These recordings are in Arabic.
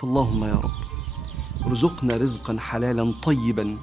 فاللهم يا رب ارزقنا رزقا حلالا طيبا،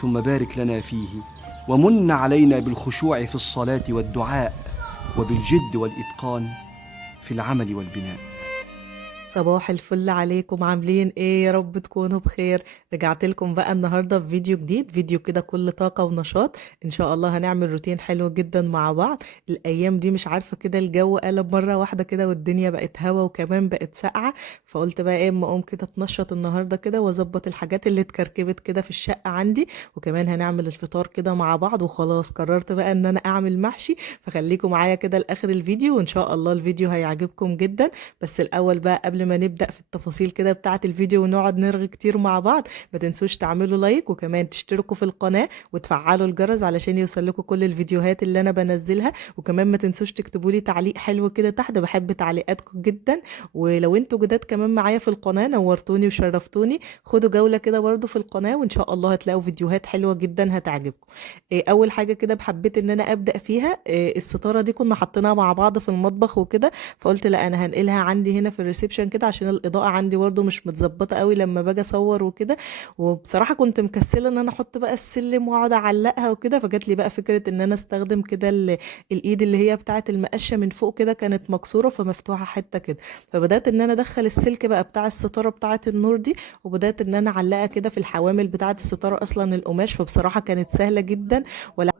ثم بارك لنا فيه، ومن علينا بالخشوع في الصلاة والدعاء، وبالجد والإتقان في العمل والبناء. صباح الفل عليكم، عاملين ايه؟ يا رب تكونوا بخير. رجعت لكم بقى النهارده في فيديو جديد، فيديو كده كل طاقة ونشاط. ان شاء الله هنعمل روتين حلو جدا مع بعض. الايام دي مش عارفة كده الجو قلب مرة واحدة كده، والدنيا بقت هوا وكمان بقت ساقعة. فقلت بقى ايه اما اقوم كده اتنشط النهارده كده واظبط الحاجات اللي اتكركبت كده في الشقة عندي، وكمان هنعمل الفطار كده مع بعض. وخلاص قررت بقى ان انا اعمل محشي، فخليكم معايا كده لاخر الفيديو وان شاء الله الفيديو هيعجبكم جدا. بس الاول بقى قبل ما نبدأ في التفاصيل كده بتاعة الفيديو ونقعد نرغي كتير مع بعض، ما تنسوش تعملوا لايك وكمان تشتركوا في القناة وتفعلوا الجرس علشان يوصلكوا كل الفيديوهات اللي انا بنزلها. وكمان ما تنسوش تكتبوا لي تعليق حلو كده تحت، بحب تعليقاتكم جدا. ولو انتوا جداد كمان معايا في القناة نورتوني وشرفتوني، خدوا جولة كده برضو في القناة وان شاء الله هتلاقوا فيديوهات حلوة جدا هتعجبكم. اول حاجة كده بحبيت ان انا ابدأ فيها، الستارة دي كنا حاطينها مع بعض في المطبخ وكده، فقلت لا انا هنقلها عندي هنا في الريسبشن كده عشان الاضاءه عندي برضو مش متظبطه قوي لما باجي اصور وكده. وبصراحه كنت مكسله ان انا احط بقى السلم واقعد اعلقها وكده، فجات لي بقى فكره ان انا استخدم كده الايد اللي هي بتاعه المقشه من فوق كده كانت مكسوره فمفتوحه حته كده. فبدات ان انا ادخل السلك بقى بتاع الستاره بتاعه النور دي، وبدات ان انا اعلقها كده في الحوامل بتاعه الستاره اصلا القماش. فبصراحه كانت سهله جدا، ولا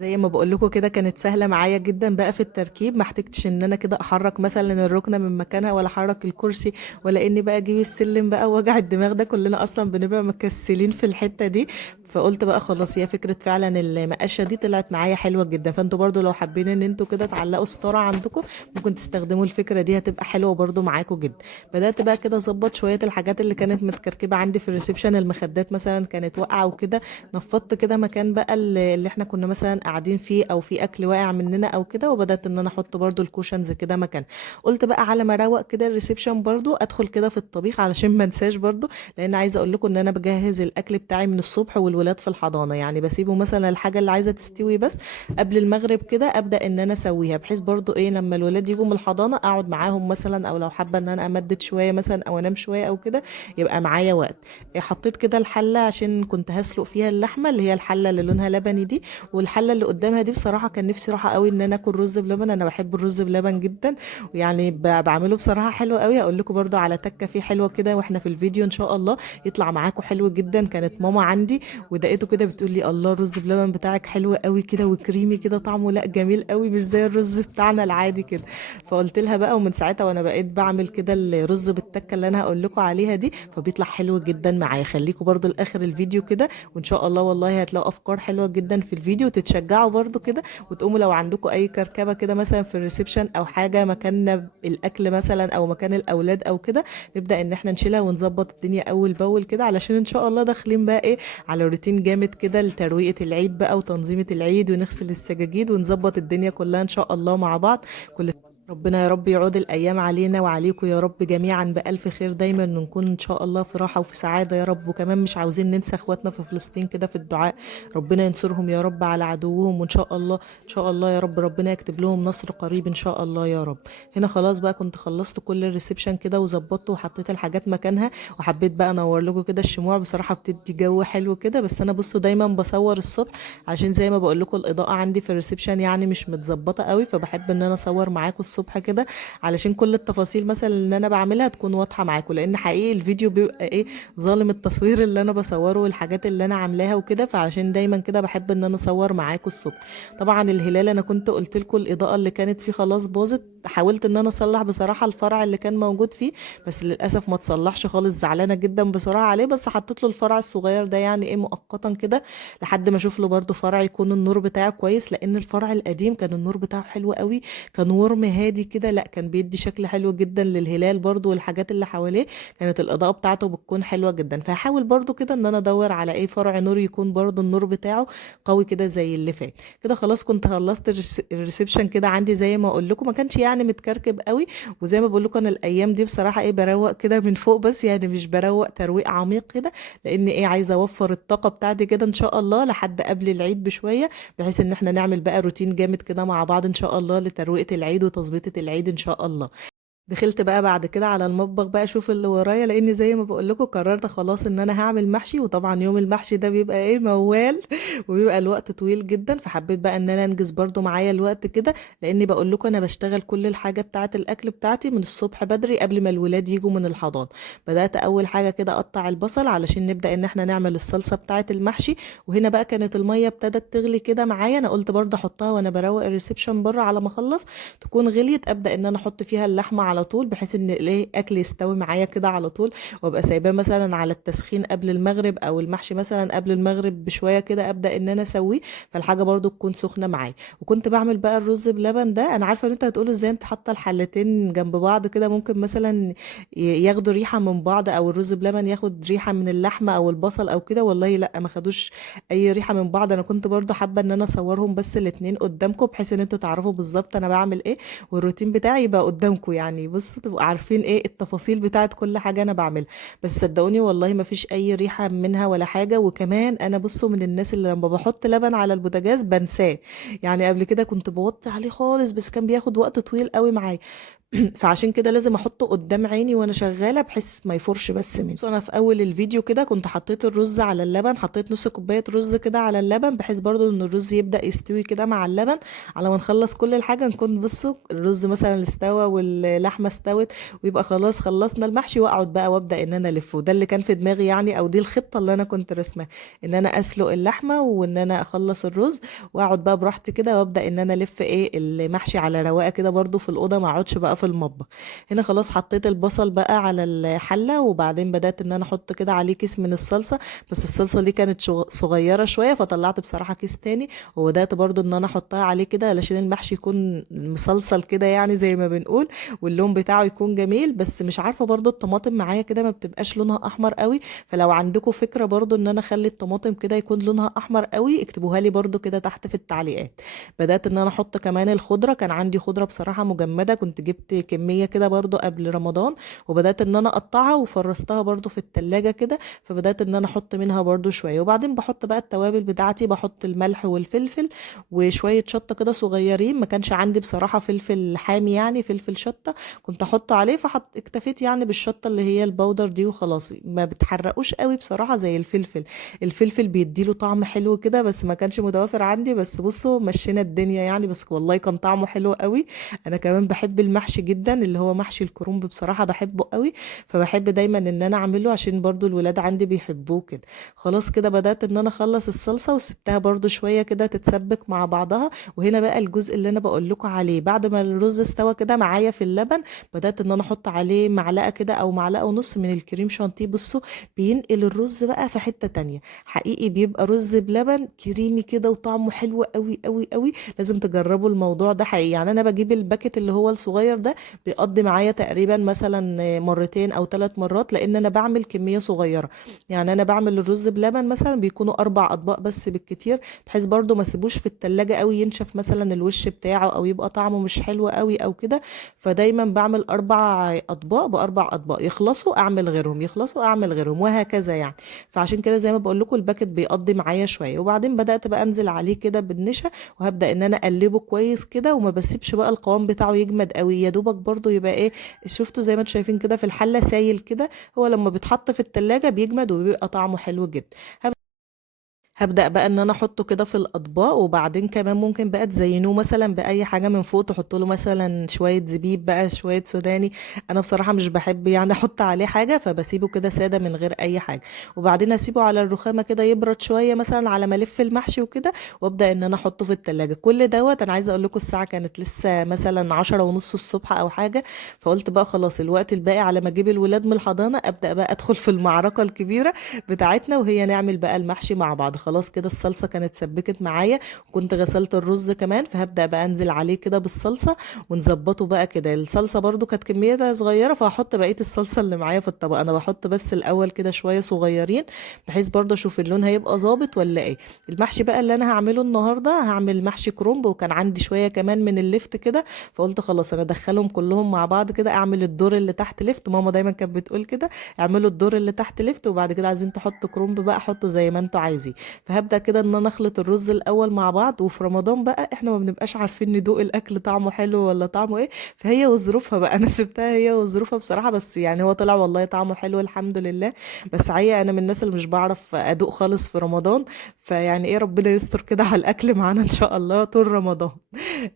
زي ما بقول لكم كده كانت سهله معايا جدا بقى في التركيب. ما احتجتش ان انا كده احرك مثلا الركنه من مكانها ولا احرك الكرسي، ولا اني بقى اجيب السلم بقى ووجع الدماغ ده، كلنا اصلا بنبقى مكسلين في الحته دي. فقلت بقى خلاص هي فكره فعلا المقاشه دي طلعت معايا حلوه جدا. فانتوا برضو لو حابين ان انتوا كده تعلقوا ستاره عندكم ممكن تستخدموا الفكره دي، هتبقى حلوه برضو معاكم جدا. بدات بقى كده اظبط شويه الحاجات اللي كانت متكركبه عندي في الريسبشن. المخدات مثلا كانت واقعه وكده، نفضت كده مكان بقى اللي احنا كنا مثلا قاعدين فيه او في اكل واقع مننا او كده، وبدات ان انا احط برضو الكوشنز كده مكان. قلت بقى على ما اروق كده الريسبشن برضو ادخل كده في الطبيخ علشان ما انساش برضو، لان عايزه اقول لكم ان انا بجهز الاكل بتاعي من الصبح والولاد في الحضانه. يعني بسيبه مثلا الحاجه اللي عايزه تستوي بس قبل المغرب كده ابدا ان انا اسويها، بحيث برضو ايه لما الولاد يجوا من الحضانه اقعد معاهم مثلا، او لو حابه ان انا امدد شويه مثلا او انام شويه او كده يبقى معايا وقت. حطيت كده الحله عشان كنت هسلق فيها اللحمه، اللي هي الحله اللي لونها لبني دي. والحله اللي قدامها دي بصراحه كان نفسي راحه قوي ان انا اكل رز بلبن، انا بحب الرز بلبن جدا. ويعني بعمله بصراحه حلو قوي. اقول لكم برضو على تكه فيه حلوه كده واحنا في الفيديو ان شاء الله يطلع معاكم حلو جدا. كانت ماما عندي ودقته كده بتقول لي الله الرز بلبن بتاعك حلو قوي كده وكريمي كده طعمه لا جميل قوي مش زي الرز بتاعنا العادي كده. فقلت لها بقى، ومن ساعتها وانا بقيت بعمل كده الرز بالتكه اللي انا هقول لكم عليها دي، فبيطلع حلو جدا معايا. خليكم برضو لاخر الفيديو كده وان شاء الله والله هتلاقوا افكار حلوه جدا في الفيديو، تتشجعوا برضو كده وتقوموا لو عندكم اي كركبه كده مثلا في الريسبشن او حاجه مكان الاكل مثلا او مكان الاولاد او كده، نبدا ان احنا نشيلها ونظبط الدنيا اول باول كده، علشان ان شاء الله داخلين بقى ايه على روتين جامد كده لترويقه العيد بقى وتنظيمه العيد، ونغسل السجاجيد ونظبط الدنيا كلها ان شاء الله مع بعض. كل ربنا يا رب يعود الأيام علينا وعليكم يا رب جميعا بألف خير دايما، ونكون إن شاء الله في راحة وفي سعادة يا رب. وكمان مش عاوزين ننسى إخواتنا في فلسطين كده في الدعاء، ربنا ينصرهم يا رب على عدوهم، وإن شاء الله إن شاء الله يا رب ربنا يكتب لهم نصر قريب إن شاء الله يا رب. هنا خلاص بقى كنت خلصت كل الريسبشن كده وظبطته وحطيت الحاجات مكانها، وحبيت بقى أنور لكم كده الشموع، بصراحة بتدي جو حلو كده. بس أنا بصوا دايما بصور الصبح عشان زي ما بقول لكم الإضاءة عندي في الريسبشن يعني مش متظبطة قوي، فبحب إن أنا أصور معاكم الصبح كده علشان كل التفاصيل مثلا اللي انا بعملها تكون واضحه معاكم، لان حقيقي الفيديو بيبقى ايه ظالم التصوير اللي انا بصوره والحاجات اللي انا عاملاها وكده. فعشان دايما كده بحب ان انا اصور معاكم الصبح. طبعا الهلال انا كنت قلت لكم الاضاءه اللي كانت فيه خلاص باظت، حاولت ان انا اصلح بصراحه الفرع اللي كان موجود فيه بس للاسف ما تصلحش خالص، زعلانه جدا بصراحه عليه. بس حطيت له الفرع الصغير ده يعني ايه مؤقتا كده لحد ما اشوف له برده فرع يكون النور بتاعه كويس، لان الفرع القديم كان النور بتاعه حلو قوي، كان ورم هادي كده، لا كان بيدي شكل حلو جدا للهلال برضو والحاجات اللي حواليه، كانت الاضاءه بتاعته بتكون حلوه جدا. فهحاول برضو كده ان انا ادور على اي فرع نور يكون برضو النور بتاعه قوي كده زي اللي فات كده. خلاص كنت خلصت الريسبشن كده عندي زي ما اقول لكم، ما كانش يعني متكركب قوي. وزي ما بقول لكم انا الايام دي بصراحه ايه بروق كده من فوق بس، يعني مش بروق ترويق عميق كده، لان ايه عايزه اوفر الطاقه بتاعتي كده ان شاء الله لحد قبل العيد بشويه، بحيث ان احنا نعمل بقى روتين جامد كده مع بعض ان شاء الله لترويقه العيد وتظبيطه العيد ان شاء الله. دخلت بقى بعد كده على المطبخ بقى اشوف اللي ورايا، لاني زي ما بقول لكم قررت خلاص ان انا هعمل محشي. وطبعا يوم المحشي ده بيبقى ايه، موال وبيبقى الوقت طويل جدا، فحبيت بقى ان انا انجز برضو معايا الوقت كده، لاني بقول لكم انا بشتغل كل الحاجه بتاعه الاكل بتاعتي من الصبح بدري قبل ما الولاد يجوا من الحضانه. بدات اول حاجه كده اقطع البصل علشان نبدا ان احنا نعمل الصلصه بتاعه المحشي. وهنا بقى كانت الميه ابتدت تغلي كده معايا، انا قلت برضه احطها وانا بروق الريسبشن بره على ما اخلص تكون غليت، ابدا ان انا احط فيها اللحمه على طول، بحيث ان الاكل يستوي معايا كده على طول. وابقى سايباه مثلا على التسخين قبل المغرب، او المحشي مثلا قبل المغرب بشويه كده ابدا ان انا اسويه، فالحاجه برضو تكون سخنه معايا. وكنت بعمل بقى الرز بلبن ده. انا عارفه ان انت هتقولوا ازاي انت حاطه الحلتين جنب بعض كده، ممكن مثلا ياخدوا ريحه من بعض، او الرز بلبن ياخد ريحه من اللحمه او البصل او كده. والله لا، ما خدوش اي ريحه من بعض. انا كنت برضو حابه ان انا اصورهم بس الاتنين قدامكم، بحيث ان انتوا تعرفوا بالظبط انا بعمل ايه، والروتين بتاعي يبقى قدامكم، يعني بصوا تبقوا عارفين ايه التفاصيل بتاعت كل حاجه انا بعملها. بس صدقوني والله ما فيش اي ريحه منها ولا حاجه. وكمان انا بصوا من الناس اللي لما بحط لبن على البوتاجاز بنساه، يعني قبل كده كنت بوطي عليه خالص بس كان بياخد وقت طويل قوي معايا. فعشان كده لازم احطه قدام عيني وانا شغاله، بحيث ما يفرش بس مني. انا في اول الفيديو كده كنت حطيت الرز على اللبن، حطيت نص كوبايه رز كده على اللبن، بحيث برضو ان الرز يبدا يستوي كده مع اللبن. على ما نخلص كل الحاجه نكون بصوا الرز مثلا استوى واللحمه استوت، ويبقى خلاص خلصنا المحشي، واقعد بقى وابدا ان انا الفه. ده اللي كان في دماغي يعني، او دي الخطه اللي انا كنت رسمها، ان انا اسلق اللحمه وان انا اخلص الرز، واقعد بقى براحتي كده وابدا ان انا الف ايه المحشي على رواقه كده برضو في الاوضه، ما اقعدش بقى في المطبخ. هنا خلاص حطيت البصل بقى على الحله، وبعدين بدات ان انا احط كده عليه كيس من الصلصه. بس الصلصه دي كانت صغيره شويه، فطلعت بصراحه كيس تاني، وبدات برضو ان انا احطها عليه كده علشان المحشي يكون مصلصل كده يعني زي ما بنقول، واللون بتاعه يكون جميل. بس مش عارفه برضو الطماطم معايا كده ما بتبقاش لونها احمر قوي، فلو عندكم فكره برضو ان انا اخلي الطماطم كده يكون لونها احمر قوي اكتبوها لي برضو كده تحت في التعليقات. بدات ان انا احط كمان الخضره، كان عندي خضره بصراحه مجمده، كنت جبت كميه كده برضو قبل رمضان، وبدات ان انا اقطعها وفرستها برضو في التلاجة كده، فبدات ان انا احط منها برضو شويه. وبعدين بحط بقى التوابل بتاعتي، بحط الملح والفلفل وشويه شطه كده صغيرين. ما كانش عندي بصراحه فلفل حامي يعني فلفل شطه كنت احطه عليه، اكتفيت يعني بالشطه اللي هي البودر دي وخلاص. ما بتحرقوش قوي بصراحه زي الفلفل، الفلفل بيديله طعم حلو كده، بس ما كانش متوافر عندي. بس بصوا مشينا الدنيا يعني، بس والله كان طعمه حلو قوي. انا كمان بحب المحشي جدا، اللي هو محشي الكرنب بصراحة بحبه قوي، فبحب دايما ان انا اعمله عشان برضو الولاد عندي بيحبوه كده. خلاص كده بدأت ان انا اخلص الصلصة وسبتها برضو شوية كده تتسبك مع بعضها. وهنا بقى الجزء اللي انا بقول لكم عليه، بعد ما الرز استوى كده معايا في اللبن، بدأت ان انا احط عليه معلقة كده او معلقة ونص من الكريم شانتيه. بصوا بينقل الرز بقى في حتة تانية، حقيقي بيبقى رز بلبن كريمي كده وطعمه حلو قوي قوي قوي. لازم تجربوا الموضوع ده حقيقي. يعني انا بجيب الباكت اللي هو الصغير ده، بيقضي معايا تقريبا مثلا مرتين او 3 مرات، لان انا بعمل كميه صغيره. يعني انا بعمل الرز بلبن مثلا بيكونوا 4 اطباق بس بالكتير، بحيث برضو ما سيبوش في التلاجة قوي ينشف مثلا الوش بتاعه او يبقى طعمه مش حلو قوي او كده. فدايما بعمل 4 اطباق ب4 اطباق، يخلصوا اعمل غيرهم، يخلصوا اعمل غيرهم، وهكذا يعني. فعشان كده زي ما بقول لكم الباكت بيقضي معايا شويه. وبعدين بدات بقى انزل عليه كده بالنشا، وهبدا ان انا اقلبه كويس كده، وما بسيبش بقى القوام بتاعه يجمد قوي، يا دوبك برضو يبقى ايه، شفتوا زي ما انتم شايفين كده في الحله سايل كده. هو لما بيتحط في التلاجة بيجمد وبيبقى طعمه حلو جدا. هبدأ بقى ان انا احطه كده في الاطباق، وبعدين كمان ممكن بقى تزينوه مثلا باي حاجه من فوق، تحطوا له مثلا شويه زبيب بقى، شويه سوداني. انا بصراحه مش بحب يعني احط عليه حاجه، فبسيبه كده ساده من غير اي حاجه. وبعدين اسيبه على الرخامه كده يبرد شويه مثلا على ما الف المحشي وكده، وابدا ان انا احطه في التلاجة. كل دوت انا عايزه اقول لكم الساعه كانت لسه مثلا 10:30 الصبح او حاجه. فقلت بقى خلاص الوقت الباقي على ما اجيب الولاد من الحضانه ابدا بقى ادخل في المعركه الكبيره بتاعتنا، وهي نعمل بقى المحشي مع بعض. خلاص كده الصلصه كانت سبكت معايا، وكنت غسلت الرز كمان، فهبدا بقى انزل عليه كده بالصلصه ونظبطه بقى كده. الصلصه برضو كانت كميتها صغيره، فهحط بقيه الصلصه اللي معايا في الطبق. انا بحط بس الاول كده شويه صغيرين، بحيث برضو اشوف اللون هيبقى ظابط ولا ايه. المحشي بقى اللي انا هعمله النهارده هعمل محشي كرنب، وكان عندي شويه كمان من اللفت كده، فقلت خلاص انا ادخلهم كلهم مع بعض كده، اعمل الدور اللي تحت لفت. ماما دايما كانت بتقول كده، اعملوا الدور اللي تحت لفت، وبعد كده عايزين تحطوا كرنب بقى حطوا زي ما انتوا عايزين. فهبدأ كده ان انا اخلط الرز الاول مع بعض. وفي رمضان بقى احنا ما بنبقاش عارفين ندوق الاكل طعمه حلو ولا طعمه ايه، فهي وظروفها بقى انا سبتها هي وظروفها بصراحة. بس يعني هو طلع والله طعمه حلو الحمد لله. بس حقيقة انا من الناس اللي مش بعرف ادوق خالص في رمضان، فيعني ايه ربنا يستر كده على الاكل معانا ان شاء الله طول رمضان.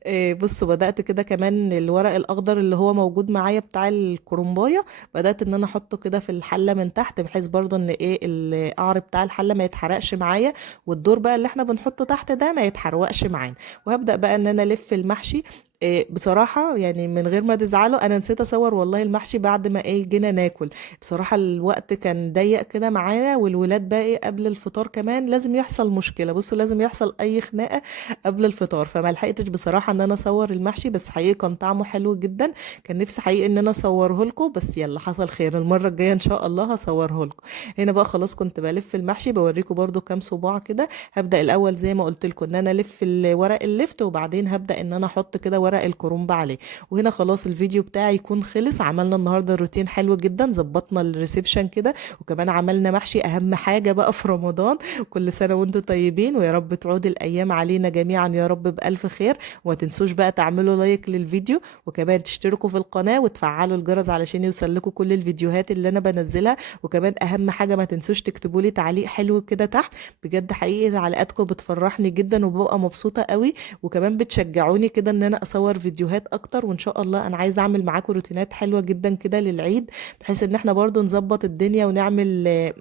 إيه بصوا، بدأت كده كمان الورق الاخضر اللي هو موجود معايا بتاع الكرنبايه، بدأت ان انا احطه كده في الحله من تحت، بحيث برضو ان ايه القعر بتاع الحله ما يتحرقش معايا، والدور بقى اللي احنا بنحطه تحت ده ما يتحرقش معانا. وهبدأ بقى ان انا الف المحشي. إيه بصراحة يعني من غير ما تزعلوا أنا نسيت أصور والله المحشي بعد ما إيه جينا ناكل. بصراحة الوقت كان ضيق كده معانا، والولاد بقى إيه قبل الفطار كمان لازم يحصل مشكلة، بصوا لازم يحصل أي خناقة قبل الفطار، فما لحقتش بصراحة إن أنا أصور المحشي. بس حقيقي كان طعمه حلو جدا، كان نفسي حقيقي إن أنا أصوره لكم، بس يلا حصل خير المرة الجاية إن شاء الله هصوره لكم. هنا بقى خلاص كنت بلف المحشي، بوريكم برضو كام صباع كده. هبدأ الأول زي ما قلت لكم إن أنا ألف ورق اللفت، وبعدين هبدأ إن أنا أحط كده ورق الكرنب عليه. وهنا خلاص الفيديو بتاعي يكون خلص. عملنا النهارده روتين حلو جدا، ظبطنا الريسبشن كده، وكمان عملنا محشي أهم حاجة بقى في رمضان. كل سنة وانتم طيبين، ويا رب تعود الأيام علينا جميعا يا رب بألف خير. وما تنسوش بقى تعملوا لايك للفيديو، وكمان تشتركوا في القناة وتفعلوا الجرس علشان يوصل لكم كل الفيديوهات اللي أنا بنزلها. وكمان أهم حاجة ما تنسوش تكتبوا لي تعليق حلو كده تحت، بجد حقيقي تعليقاتكم بتفرحني جدا وببقى مبسوطة قوي، وكمان بتشجعوني كده ان انا اصور فيديوهات اكتر. وان شاء الله انا عايزة اعمل معاكم روتينات حلوة جدا كده للعيد، بحيث ان احنا برضو نظبط الدنيا ونعمل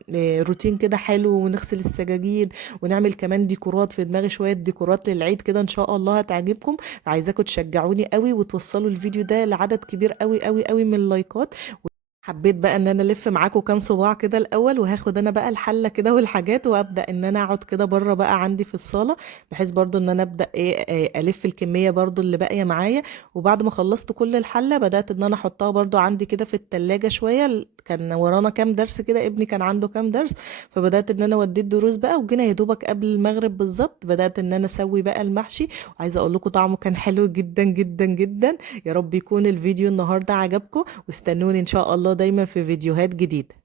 روتين كده حلو، ونغسل السجاجيد، ونعمل كمان ديكورات. في دماغي شوية ديكورات للعيد كده ان شاء الله هتعجبكم. عايزاكم تشجعوني قوي وتوصلوا الفيديو ده لعدد كبير قوي قوي قوي من اللايكات. حبيت بقى ان انا الف معاكم كام صباع كده الاول، وهاخد انا بقى الحله كده والحاجات، وابدا ان انا اقعد كده بره بقى عندي في الصاله، بحيث برضو ان انا ابدا إيه الف الكميه برضو اللي باقيه معايا. وبعد ما خلصت كل الحله بدات ان انا احطها برضو عندي كده في التلاجة شويه. كان ورانا كام درس كده، ابني كان عنده كام درس، فبدات ان انا وديت دروس بقى، وجينا يا دوبك قبل المغرب بالظبط بدات ان انا اسوي بقى المحشي. وعايزه اقول لكم طعمه كان حلو جدا جدا جدا. يا رب يكون الفيديو النهارده عجبكم، واستنوني ان شاء الله دايما في فيديوهات جديدة.